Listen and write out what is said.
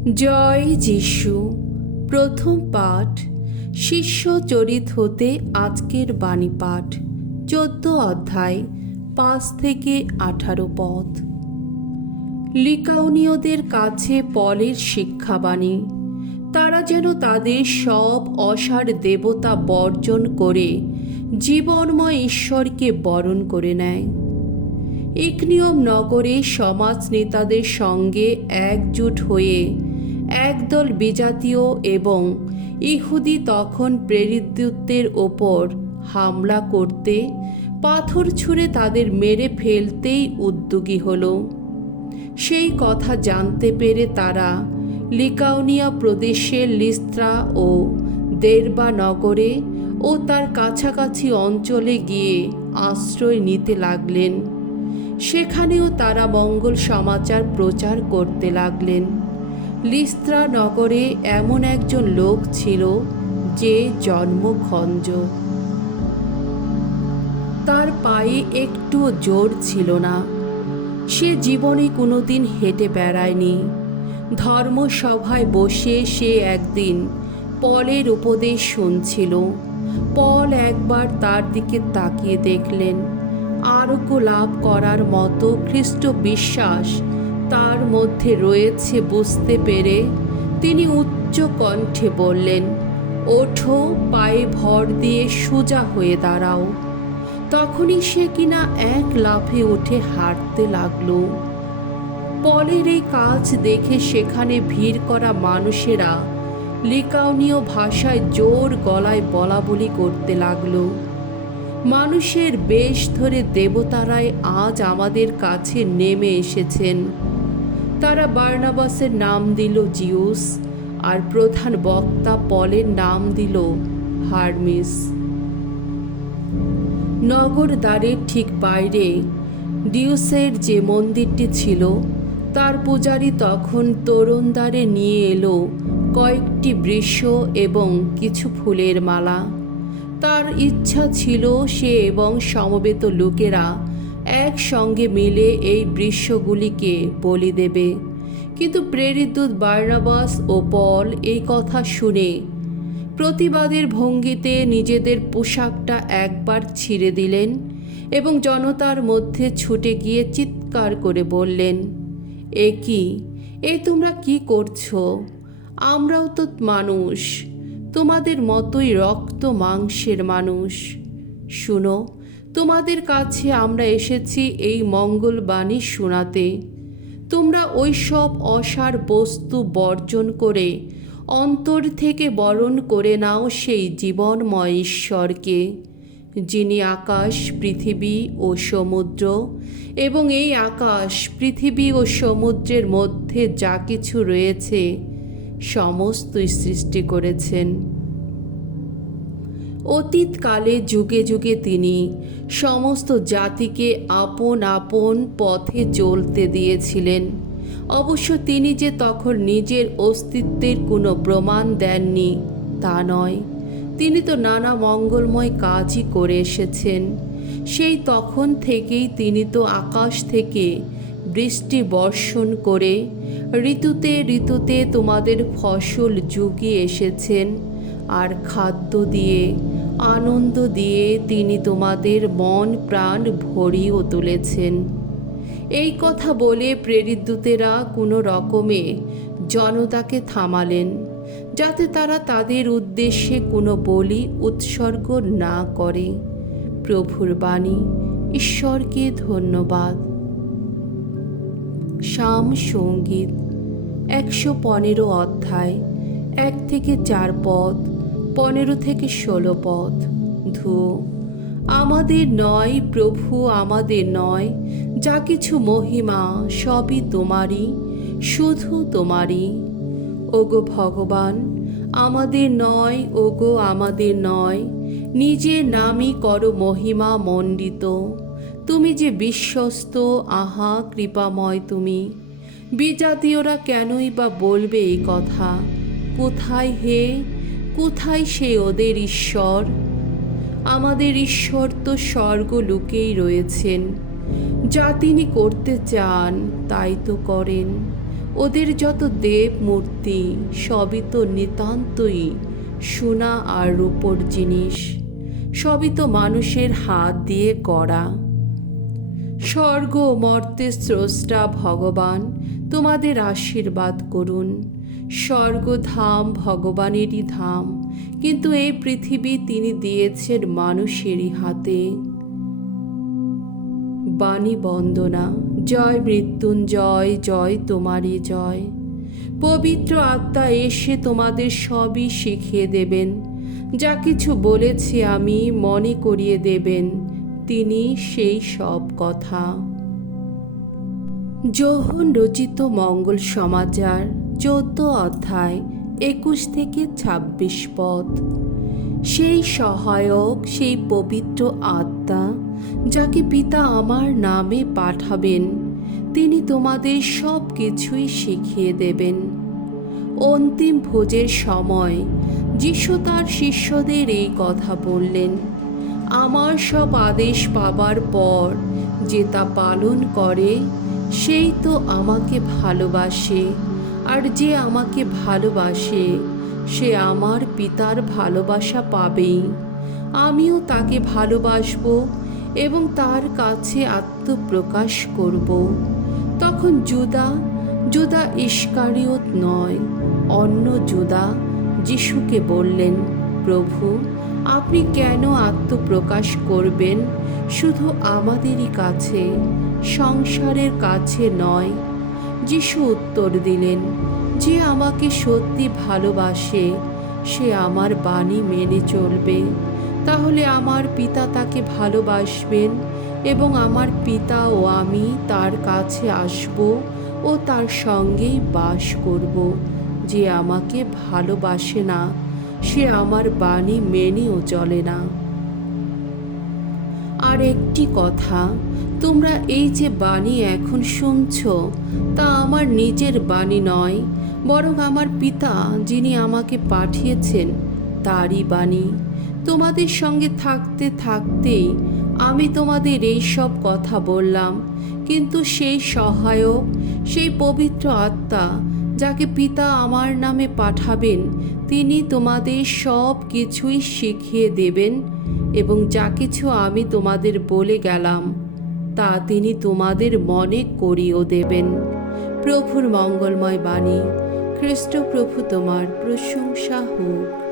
জয় যিশু। প্রথম পাঠ শিষ্য চরিত হতে আজকের বাণী পাঠ 14 অধ্যায় 5 থেকে 18 পদ। লিকাউনীয়দের কাছে পলের শিক্ষাবাণী। তারা যেন তাদের সব অসার দেবতা বর্জন করে জীবনময় ঈশ্বরকে বরণ করে নেয়। ইকনিয়ম নগরে সমাজ নেতাদের সঙ্গে একজোট হয়ে একদল বিজাতীয় এবং ইহুদি তখন প্রেরিতদের ওপর হামলা করতে পাথর ছুঁড়ে তাদের মেরে ফেলতেই উদ্যোগী হল। সেই কথা জানতে পেরে তারা লিকাউনিয়া প্রদেশের লিস্ত্রা ও দেরবা নগরে ও তার কাছাকাছি অঞ্চলে গিয়ে আশ্রয় নিতে লাগলেন। সেখানেও তারা মঙ্গল সমাচার প্রচার করতে লাগলেন। লিস্ত্রা নগরে এমন একজন লোক ছিল যে জন্মখঞ্জ। তার পায়ে একটুও জোর ছিল না। সে জীবনে কোনোদিন হেঁটে বেড়ায়নি। ধর্মসভায় বসে সে একদিন পলের উপদেশ শুনছিল। পল একবার তার দিকে তাকিয়ে দেখলেন। আরোগ্য লাভ করার মতো খ্রিস্ট বিশ্বাস তার মধ্যে রয়েছে বুঝতে পেরে তিনি উচ্চ কণ্ঠে বললেন, ওঠো, পায়ে ভর দিয়ে সোজা হয়ে দাঁড়াও। তখনই সে কিনা এক লাফে উঠে হাঁটতে লাগলো। পলের এই কাজ দেখে সেখানে ভিড় করা মানুষেরা লিকাউনীয় ভাষায় জোর গলায় বলাবলি করতে লাগলো, মানুষের বেশ ধরে দেবতারাই আজ আমাদের কাছে নেমে এসেছেন। তারা বার্নাবাসের নাম দিল জিউস, আর প্রধান বক্তা পলের নাম দিল হারমিস। নগর দ্বারের ঠিক বাইরে ডিউসের যে মন্দিরটি ছিল, তার পূজারী তখন তোরণদ্বারে নিয়ে এলো কয়েকটি বৃক্ষ এবং কিছু ফুলের মালা। তার ইচ্ছা ছিল সে এবং সমবেত লোকেরা একসঙ্গে মিলে এই বৃক্ষগুলিকে বলি দেবে। কিন্তু প্রেরিত বার্নাবাস ও পল এই কথা শুনে প্রতিবাদের ভঙ্গিতে নিজেদের পোশাকটা একবার ছিঁড়ে দিলেন এবং জনতার মধ্যে ছুটে গিয়ে চিৎকার করে বললেন, এ কি, এ তোমরা কি করছো? আমরাও তো মানুষ, তোমাদের মতোই রক্ত মাংসের মানুষ। শুনো, তোমাদের কাছে আমরা এসেছি এই মঙ্গলবাণী শোনাতে। তোমরা ওই সব অসার বস্তু বর্জন করে অন্তর থেকে বরণ করে নাও সেই জীবনময় ঈশ্বরকে, যিনি আকাশ, পৃথিবী ও সমুদ্র এবং এই আকাশ, পৃথিবী ও সমুদ্রের মধ্যে যা কিছু রয়েছে সমস্তই সৃষ্টি করেছেন। অতীতকালে যুগে যুগে তিনি সমস্ত জাতিকে আপন আপন পথে চলতে দিয়েছিলেন। অবশ্য তিনি যে তখন নিজের অস্তিত্বের কোনো প্রমাণ দেননি তা নয়, তিনি তো নানা মঙ্গলময় কাজই করে এসেছেন। সেই তখন থেকেই তিনি তো আকাশ থেকে বৃষ্টি বর্ষণ করে ঋতুতে ঋতুতে তোমাদের ফসল জুগিয়ে এসেছেন, আর খাদ্য দিয়ে, আনন্দ দিয়ে তিনি তোমাদের মন প্রাণ ভরিয়েও তুলেছেন। এই কথা বলে প্রেরিতদূতেরা কোনো রকমে জনতাকে থামালেন, যাতে তারা তাদের উদ্দেশ্যে কোনো বলি উৎসর্গ না করে। প্রভুর বাণী। ঈশ্বরকে ধন্যবাদ। সাম সঙ্গীত 115 অধ্যায় 1 থেকে 4 পদ, 15 থেকে 16 পদ। ধুয়ো, আমাদের নয় প্রভু, আমাদের নয়, যা কিছু মহিমা সবই তোমারই, শুধু তোমারই। ওগো ভগবান, আমাদের নয়, ওগো আমাদের নয়, নিজের নামই করো মহিমা মণ্ডিত। তুমি যে বিশ্বস্ত, আহা কৃপাময় তুমি। বিজাতীয়রা কেনই বা বলবে এই কথা? কোথায় হে, কোথায় সে ওদের ঈশ্বর? আমাদের ঈশ্বর তো স্বর্গলোকেই রয়েছেন। যা তিনি করতে চান তাই তো করেন। ওদের যত দেব মূর্তি সবই তো নিতান্তই সোনা আর রূপোর জিনিস, সবই তো মানুষের হাত দিয়ে করা। স্বর্গ ও মর্তের স্রষ্টা ভগবান তোমাদের আশীর্বাদ করুন। স্বর্গধাম ভগবানেরই ধাম, কিন্তু এই পৃথিবী তিনি দিয়েছেন মানুষেরই হাতে। বাণী বন্দনা। জয় মৃত্যুঞ্জয়, জয় তোমারই জয়। পবিত্র আত্মা এসে তোমাদের সবই শিখিয়ে দেবেন। যা কিছু বলেছি আমি মনে করিয়ে দেবেন তিনি সেই সব কথা। যোহন রচিত মঙ্গল সমাচার 14 অধ্যায় 21 থেকে 26 পদ। সেই সহায়ক, সেই পবিত্র আত্মা যাকে পিতা আমার নামে পাঠাবেন, তিনি তোমাদের সব কিছুই শিখিয়ে দেবেন। অন্তিম ভোজের সময় যিশু তার শিষ্যদের এই কথা বললেন, আমার সব আদেশ পাবার পর যে তা পালন করে সেই তো আমাকে ভালোবাসে, আর যে আমাকে ভালোবাসে সে আমার পিতার ভালোবাসা পাবেই। আমিও তাকে ভালোবাসবো এবং তার কাছে আত্মপ্রকাশ করব। তখন জুদা ইস্কারিয়ত নয়, অন্য জুদা যিশুকে বললেন, প্রভু, আপনি কেন আত্মপ্রকাশ করবেন শুধু আমাদেরই কাছে, সংসারের কাছে নয়? যিশু উত্তর দিলেন, যে আমাকে সত্যি ভালোবাসে সে আমার বাণী মেনে চলবে। তাহলে আমার পিতা তাকে ভালোবাসবেন এবং আমার পিতা ও আমি তার কাছে আসব ও তার সঙ্গেই বাস করব। যে আমাকে ভালোবাসে না সে আমার বাণী মেনেও চলে না। আর একটি কথা, তোমরা এই যে বাণী এখন শুনছ তা আমার নিজের বাণী নয়, বরং আমার পিতা যিনি আমাকে পাঠিয়েছেন তারই বাণী। তোমাদের সঙ্গে থাকতে থাকতেই আমি তোমাদের এই সব কথা বললাম, কিন্তু সেই সহায়ক, সেই পবিত্র আত্মা যাকে পিতা আমার নামে পাঠাবেন, তিনি তোমাদের সব কিছুই শিখিয়ে দেবেন এবং যা কিছু আমি তোমাদের বলে গেলাম তা তিনি তোমাদের মনে করিয়েও দেবেন। প্রভুর মঙ্গলময় বাণী। খ্রিস্ট প্রভু তোমার প্রশংসা হোক।